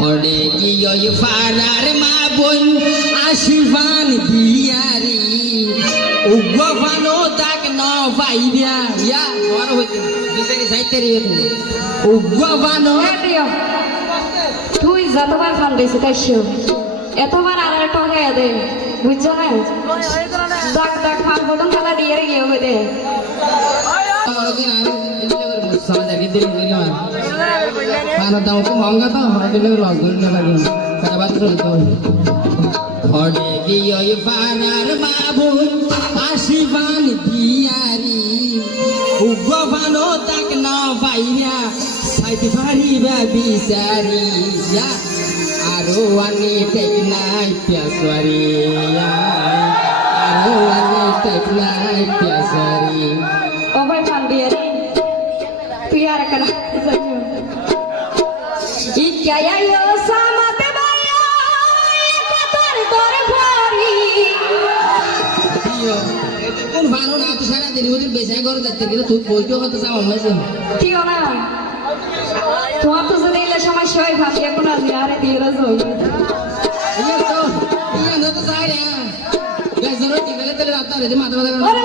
ঘরে গিয়ে ফারার মা বোন আশিফান দিয়ারি উগ্রফানো তাক ন পাইবিয়া ইয়া ঘর হইতে বিচারি সাইতে রে উগ্রফানো প্রিয় তুই যতবার ফান দিয়েছি তাই শিও এতবার আর একটা হয়ে দে বুঝছ না? ডাক ডাক ফান বদন খেলা দিয়ে গিয়ে হয়ে দে। ঘরে গিয়ে ফারার মা বোন দিয়ারি উগ্রফানো তাক ন পাইরা সাইতে পারিবা বিচারি আরও আনি টেক নাই পিয়াসওয়ারি আরও আনি টেক নাই দিয়ে রে তুই আর একটা ইকায়া ইয়ো সামাতে বায়া কতর তোর ভরি কোন ভালো না তো সারা দিন ওদের বেচাই করে যাচ্ছে কিন্তু তুই বইতেও হতে চাও হয়েছে ঠিক না তোমার তো যদি এলে সমস্যা হয় ভাবি এখন আমি আরে দিয়ে ইয়ে তো ইয়ে না তো চাই রে বেজারো টিকলে তেলে রাত রে মাথা মাথা ওরে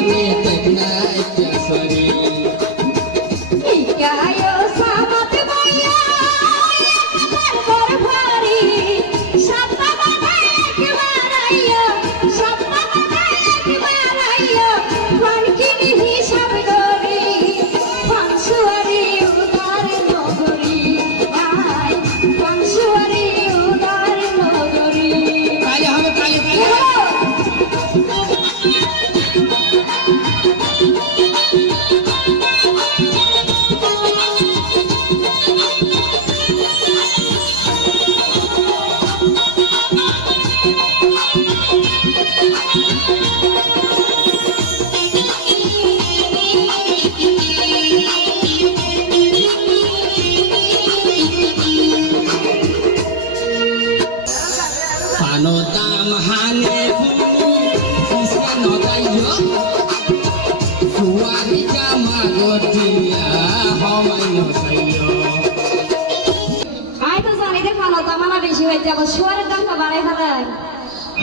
শুয়ারের দামটা বাড়াই ফেলায়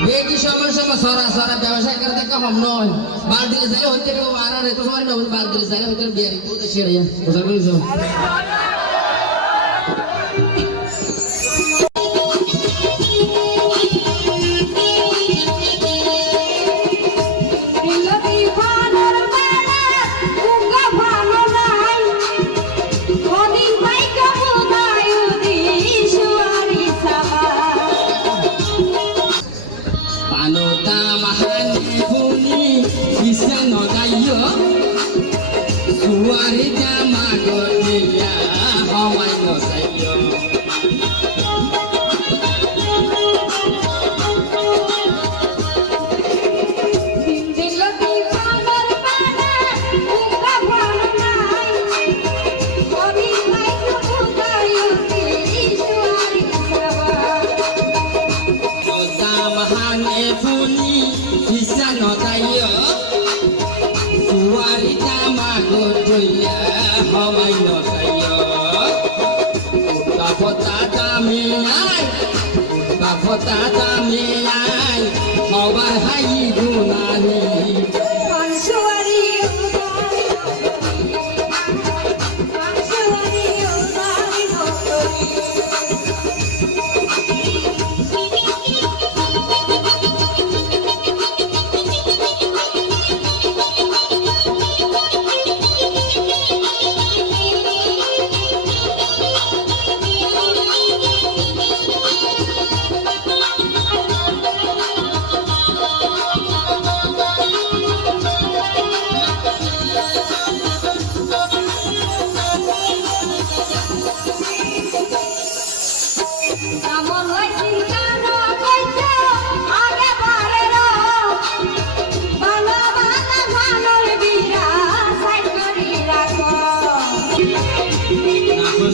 বেটি সময় সময় সরা সরা ব্যবসা করে দেখা হম নয়। বাল দিলে যাই হইতে আর আর তো সময় নয় বাল যাই পানতাম হানে উত্তাপতা দামি আই হবার হাই গুনানি ফানসুয়ারি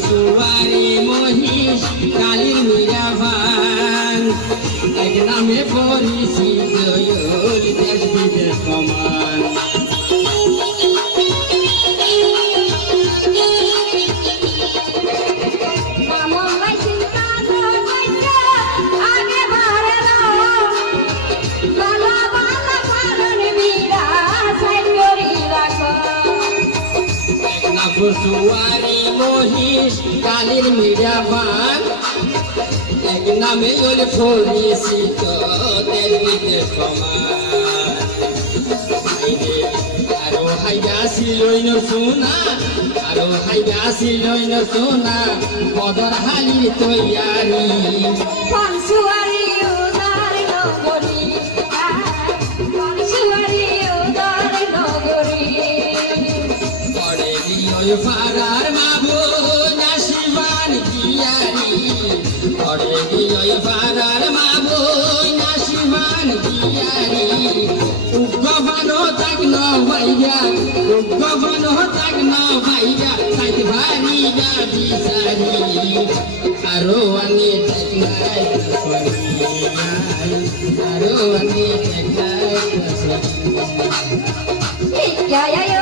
দুয়ারে মহিষ কালীর মীরাভান এক নামে পরিচিত দেশ বিদেশ সমান। Por sua হাইগা ছিলইন সোনা আরও হাইগা ছিলইন সোনা বদর হালির তৈয়ারি। পানসুয়ারি উদার নগরী পানসুয়ারি উদার নগরী। পড়ে দিও ফারার governor hotak na bhaiya tak bhari ga bisari aro ani tak nai aro ani tak nai kya ya